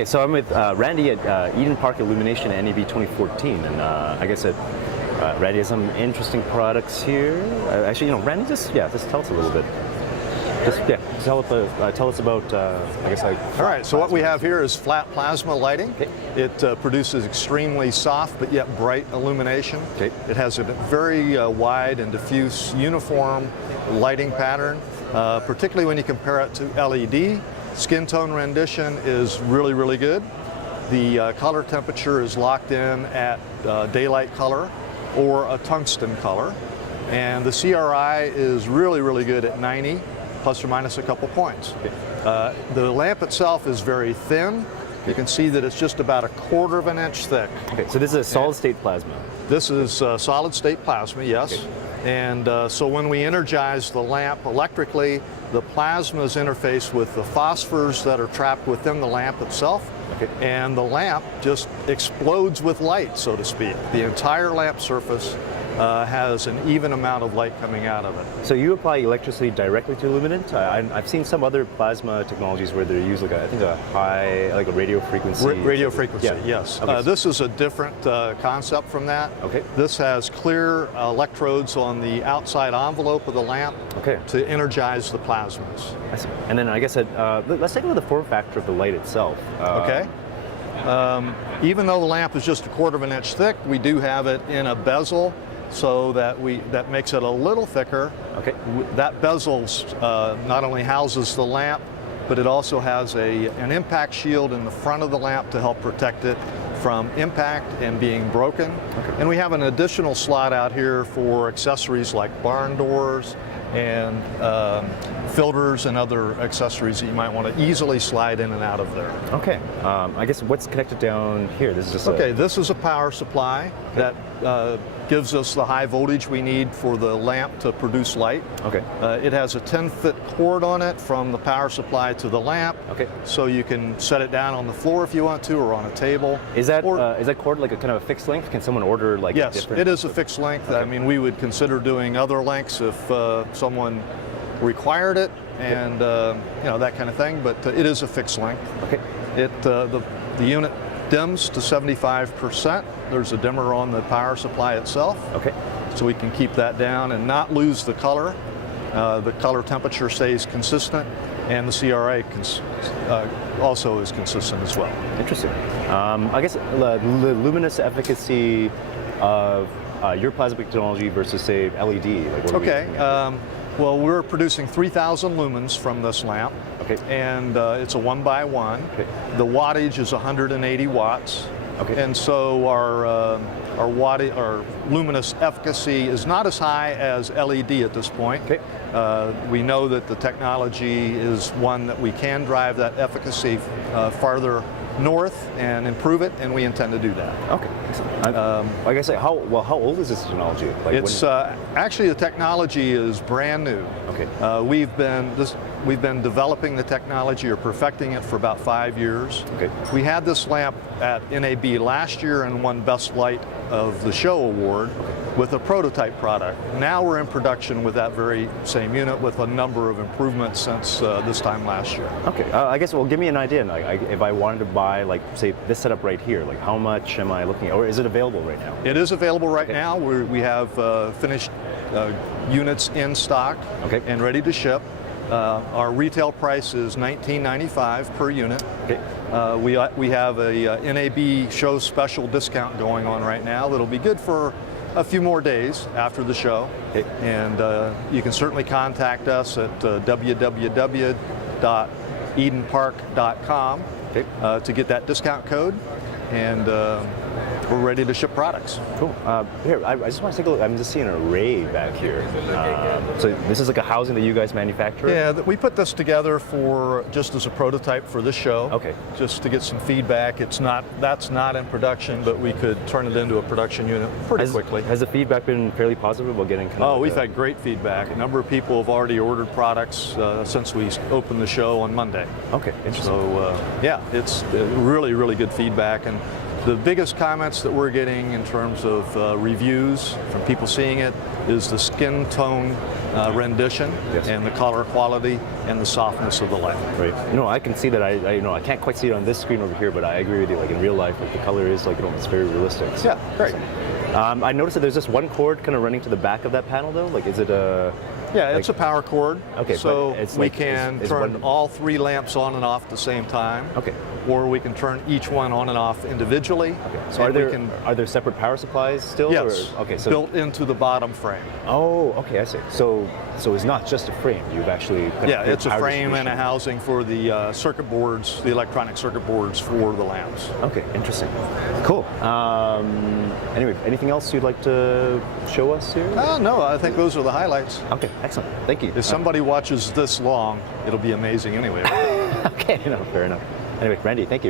Okay, so I'm with Randy at Eden Park Illumination at NAB 2014, and I guess Randy has some interesting products here. Actually, Randy, just tell us a little bit. Tell us about, All right, so what we have here is flat plasma lighting. Okay. It produces extremely soft but yet bright illumination. Okay. It has a very wide and diffuse uniform lighting pattern, particularly when you compare it to LED. Skin tone rendition is really, really good. The color temperature is locked in at daylight color or a tungsten color. And the CRI is really, really good at 90, plus or minus a couple points. The lamp itself is very thin. You can see that it's just about 1/4 of an inch thick. Okay, so this is a solid state plasma. This is solid state plasma, yes. Okay. And so when we energize the lamp electrically, the plasmas interface with the phosphors that are trapped within the lamp itself. Okay. And the lamp just explodes with light, so to speak. The entire lamp surface has an even amount of light coming out of it. So you apply electricity directly to illuminant? I've seen some other plasma technologies where they use like a radio frequency. Radio frequency, yeah. yes. Okay. This is a different concept from that. Okay. This has clear electrodes on the outside envelope of the lamp to energize the plasmas. I see. And then I guess let's take a look at the form factor of the light itself. Okay. Even though the lamp is just 1/4 of an inch thick, we do have it in a bezel, so that makes it a little thicker. Okay. That bezel not only houses the lamp, but it also has an impact shield in the front of the lamp to help protect it from impact and being broken. Okay. And we have an additional slot out here for accessories like barn doors and filters and other accessories that you might want to easily slide in and out of there. Okay. I guess what's connected down here? This is just this is a power supply that gives us the high voltage we need for the lamp to produce light. Okay. It has a 10-foot cord on it from the power supply to the lamp. Okay. So you can set it down on the floor if you want to, or on a table. Is that cord like a kind of a fixed length? Can someone order like Yes, different? it is a fixed length. Okay. I mean, we would consider doing other lengths if someone required it, and that kind of thing. But it is a fixed length. Okay. The unit dims to 75%. There's a dimmer on the power supply itself. Okay. So we can keep that down and not lose the color. The color temperature stays consistent, and the CRA also is consistent as well. Interesting. I guess the luminous efficacy of your plasma technology versus, say, LED. Well, we're producing 3,000 lumens from this lamp. Okay. And it's a 1x1. Okay. The wattage is 180 watts. Okay. And so our luminous efficacy is not as high as LED at this point. Okay. We know that the technology is one that we can drive that efficacy farther north and improve it, and we intend to do that. Okay. Like I say, how old is this technology? Actually, the technology is brand new. Okay. We've been developing the technology or perfecting it for about 5 years. Okay. We had this lamp at NAB last year and won Best Light of the Show award with a prototype product. Now we're in production with that very same unit with a number of improvements since this time last year. Okay. I guess, well, give me an idea. Like, if I wanted to buy, like, say, this setup right here, like, how much am I looking at, or is it available right now? It is available right now. We have finished units in stock and ready to ship. Our retail price is $19.95 per unit. Okay. We have a NAB show special discount going on right now that'll be good for a few more days after the show. Okay. And you can certainly contact us at www.edenpark.com to get that discount code. And we're ready to ship products. Cool. Here, I just want to take a look. I'm just seeing an array back here. So this is like a housing that you guys manufacture? Yeah, we put this together just as a prototype for this show. Okay. Just to get some feedback. That's not in production, but we could turn it into a production unit pretty quickly. Has the feedback been fairly positive about getting we've had great feedback. A number of people have already ordered products since we opened the show on Monday. Okay, interesting. So it's really, really good feedback. And the biggest comments that we're getting in terms of reviews from people seeing it is the skin tone rendition, Yes. and the color quality and the softness of the lamp. Right. I can see that. I can't quite see it on this screen over here, but I agree with you. Like in real life, like the color is like it's very realistic. Yeah, great. I noticed that there's just one cord kind of running to the back of that panel, though. Like, is it a? Yeah, it's a power cord. Okay, so but it's we like- can is turn one- all 3 lamps on and off at the same time. Okay. Or we can turn each one on and off individually. Okay. So and are there separate power supplies still? Yes. Or, okay. So built into the bottom frame. Oh, okay. I see. So it's not just a frame. You've actually Yeah, it's a power frame and a distribution. housing for the circuit boards, the electronic circuit boards for the lamps. Okay, interesting. Cool. Anyway, anything else you'd like to show us here? No, I think those are the highlights. Okay, excellent. Thank you. If somebody watches this long, it'll be amazing anyway. Okay, no, fair enough. Anyway, Randy, thank you.